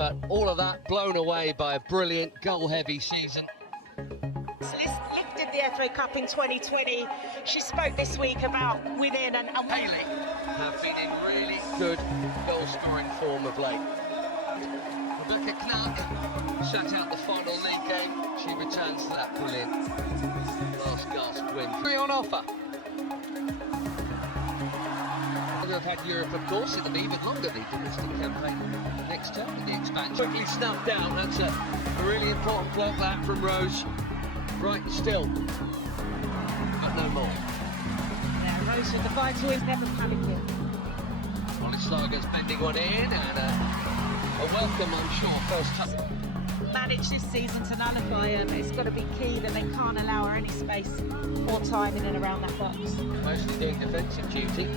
But all of that blown away by a brilliant goal-heavy season. Lifted the FA Cup in 2020. She spoke this week about winning and Hayley have been in really good goal-scoring form of late. Rebecca Clark sat out the final league game. She returns to that brilliant last gasp win. 3 on offer. They've had Europe, of course, it'll be even longer, the domestic campaign next term in the expansion. Quickly snuffed out. That's a really important block that from Rose. Right, still, but no more. yeah, Rose with the vital is never panicking. Olislaga's bending one in, and a welcome, I'm sure, first time. Manage this season to nullify her, but it's got to be key that they can't allow her any space or time in and around that box. Mostly doing defensive duty.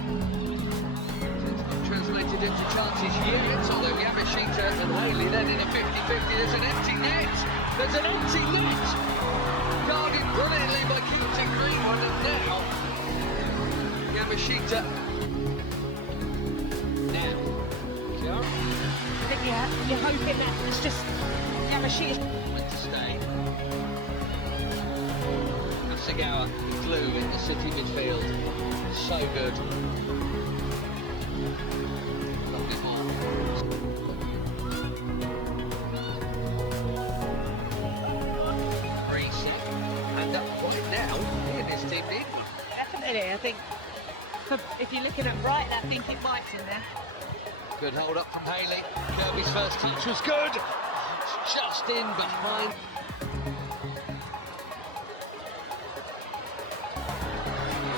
It's not translated into chances yet, although Yamashita and Hayley then in a 50-50. There's an empty net! There's an empty net! Guarded brilliantly by Keaton Greenwood, and now Yamashita. Now, Kiara. I think you're hoping that it's just Yamashita. Went to stay. Hasegawa, glue in the City midfield. So good. Lovely ball. Greasy. And that point now, he and his team need one. Definitely, I think if you're looking at Brighton, I think it might in there. Good hold up from Hayley. Kirby's first touch was good. It's just in behind.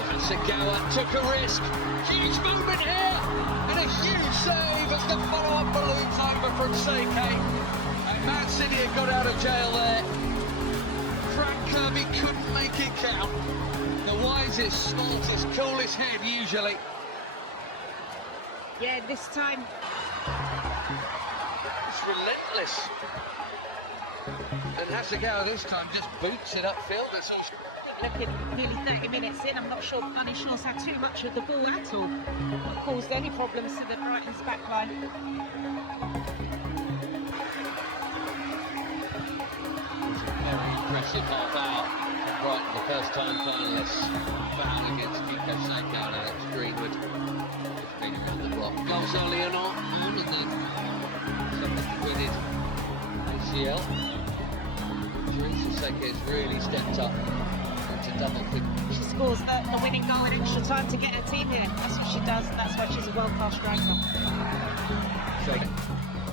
Hasegawa took a risk. Huge movement here. And a huge save as the follow-up balloons over from Seike. And Man City had got out of jail there. Frank Kirby couldn't make it count. The wisest, smartest, coolest head usually. Yeah, this time. It's relentless. And Hasegawa this time just boots it upfield. It's all... Looking nearly 30 minutes in, I'm not sure Bunny Shaw's had too much of the ball at all. Not caused any problems to the Brighton's backline. Very impressive half hour. Brighton, the first time finalists. Foul against Kiko Seiko and Alex Greenwood. Just been around the block. Goals early on, and then something with ACL. Teresa Seiko has really stepped up to double figure. She scores the winning goal in extra time to get her team here. That's what she does, and that's why she's a world-class striker.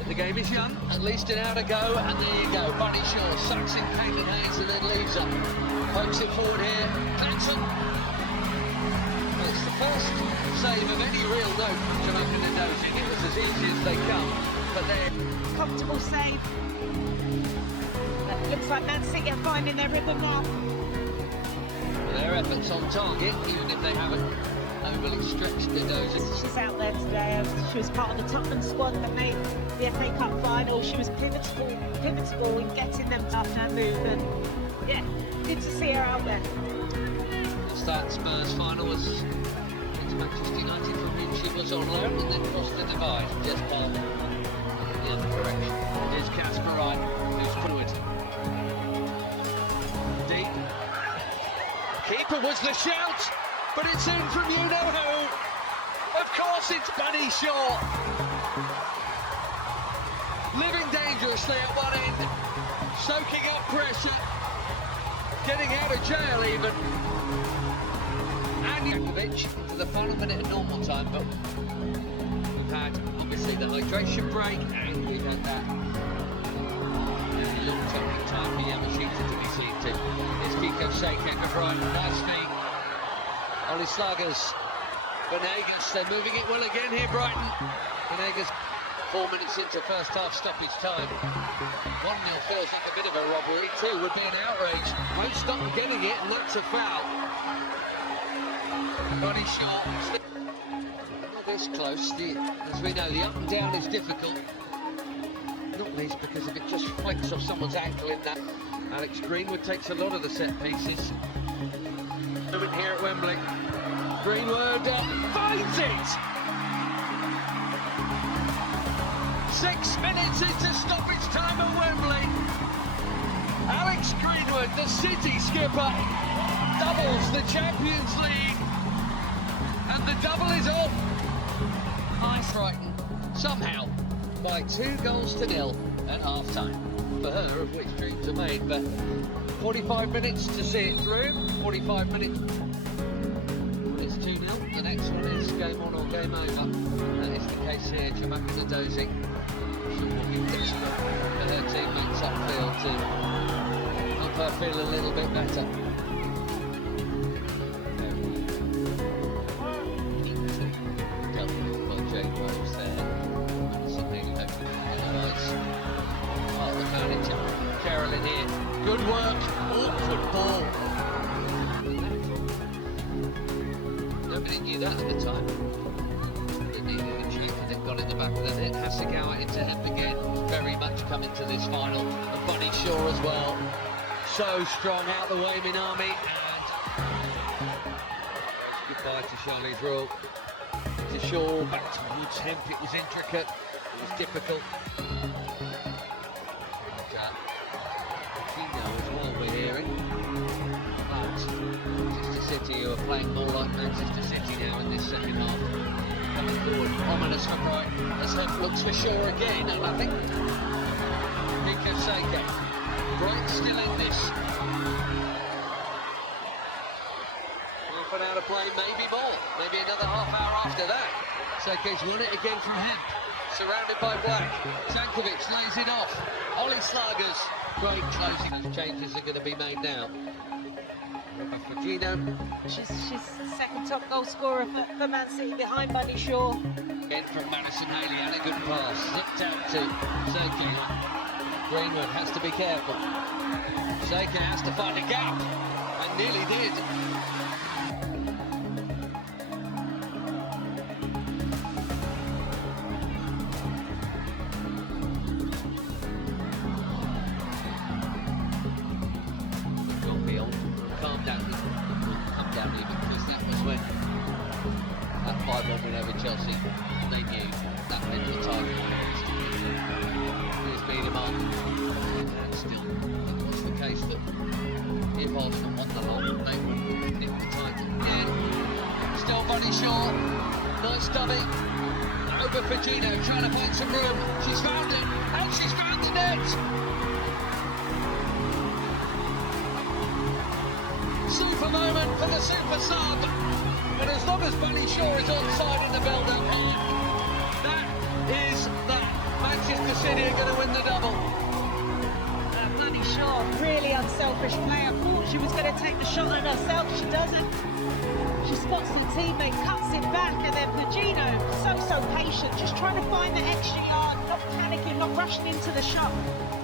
The game is young, at least an hour to go, and there you go. Bunny Shaw sucks in Caitlin Hayes and then leaves her. Pokes it forward here. Clanson. Well, it's the first save of any real note from opening the nosing. It was as easy as they come, but then Comfortable save. Looks like Man City are finding their rhythm now. their efforts on target, even if they haven't overly stretched their noses. She's out there today. She was part of the Tottenham squad that made the FA Cup final. She was pivotal in getting them to that move, and yeah, good to see her out there. It's that Spurs final was against Manchester United, from which she was on loan and then crossed the divide just in the other direction. Here's Casper Wright, who's forward. Deep. Keeper was the shout, but it's in from you-know-who. Of course it's Bunny Shaw. Living dangerously at one end, soaking up pressure, getting out of jail even. And Jakovic into the final minute of normal time, but we've had obviously the hydration break and we've had that long taking time for Yamashita to be seated. Here's Kiko Seike for Brighton, nice feet. Olislaga's Venegas, they're moving it well again here, Brighton. Venegas 4 minutes into first half stoppage time. 1-0 feels like a bit of a robbery, 2 would be an outrage. Won't stop them getting it, and that's a foul. Bunny Shaw, not this close. As we know, the up and down is difficult. Not least because if it just flicks off someone's ankle in that. Alex Greenwood takes a lot of the set pieces. Movement here at Wembley. Greenwood finds it! 6 minutes into stoppage time at Wembley. Alex Greenwood, the City skipper, doubles the Champions League. And the double is on. Ice Brighton, somehow, by 2-0 at half-time. For her, of which dreams are made, but 45 minutes to see it through. 45 minutes. It's 2-0. The next one is game on or game over. That is the case here. Jamaica Nadozie. She will be desperate for her teammates upfield to help her feel a little bit better. Good work, awkward ball. Nobody knew that at the time. They needed a cheat and it got in the back of the net. Hasegawa into him again, very much coming to this final. And Bunny Shaw as well. So strong out the way, Minami. And goodbye to Charlie's Rule. To Shaw, back towards him. It was intricate, it was difficult. We're hearing Manchester City, who are playing more like Manchester City now in this second half, coming forward, ominous from right as Hemp looks for Shaw again, and I think Mika Seika, Bright still in this, half an hour to play, maybe more, maybe another half hour after that. Seika's won it again from Hemp, surrounded by Black. Zankovic lays it off. Ollie Slagers, great closing. Changes are going to be made now. Fujino. She's second top goal scorer for Man City behind Bunny Shaw. Again from Madison Haley, and a good pass. Slipped out to Seika. Greenwood has to be careful. Seika has to find a gap, and nearly did. That 5-1 win over Chelsea, they knew that meant the title. Here's Biederman, and still it's the case that if Arsenal won the line, they would nick the title again. Still Bunny Shaw, nice dummy, over Fujino, trying to find some room. She's found it, and she's found the net. Super moment for the super sub. And as long as Bunny Shaw is onside in the build-up, that is that. Manchester City are going to win the double. Bunny Shaw, really unselfish player. Thought she was going to take the shot on herself. She doesn't. She spots her teammate, cuts it back, and then Fujino, so patient, just trying to find the extra yard, not panicking, not rushing into the shot.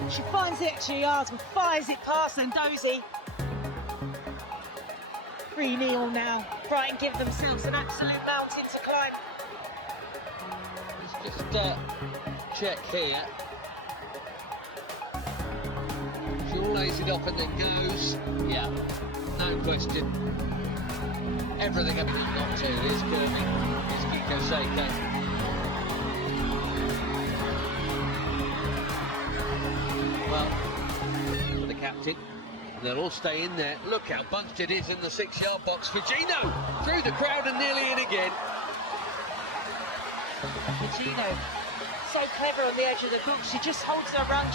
She finds the extra yards and fires it past Nadozie. 3-0 now. Brighton give themselves an absolute mountain to climb. Let's just check here. Shaw lays it off and then goes. Yeah, no question. Everything about not to is Kirby. Is Kiko Seika. Well, for the captain. They'll all stay in there. Look how bunched it is in the 6-yard box. Fujino through the crowd and nearly in again. Fujino, so clever on the edge of the box. She just holds her run.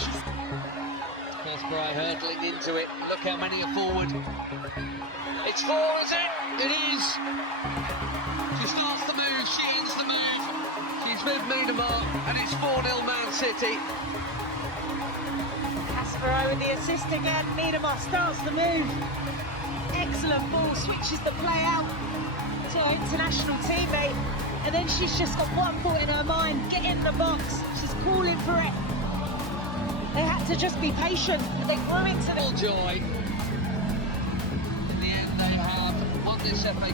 Kasparai hurtling into it. Look how many are forward. It's 4, is it? It is. She starts the move. She ends the move. She's with Miedemar, and it's 4-0 Man City. Kasparai with the assist again. Miedemar starts the move. Excellent ball, switches the play out to her international teammate, and then she's just got one thought in her mind: get in the box. She's calling for it. They had to just be patient. They grew into the joy. In the end, they have won this FA